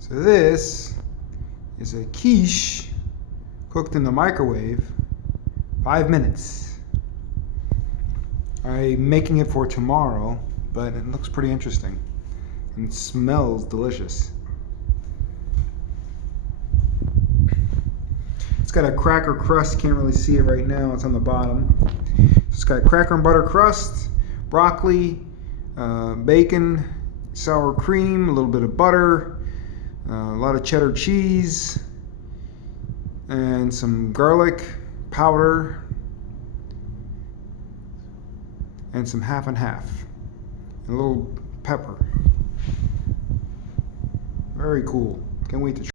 So this is a quiche cooked in the microwave, 5 minutes. I'm making it for tomorrow, but it looks pretty interesting and smells delicious. It's got a cracker crust, can't really see it right now, it's on the bottom. It's got cracker and butter crust, broccoli, bacon, sour cream, a little bit of butter, a lot of cheddar cheese, and some garlic powder, and some half and half, and a little pepper. Very cool. Can't wait to try.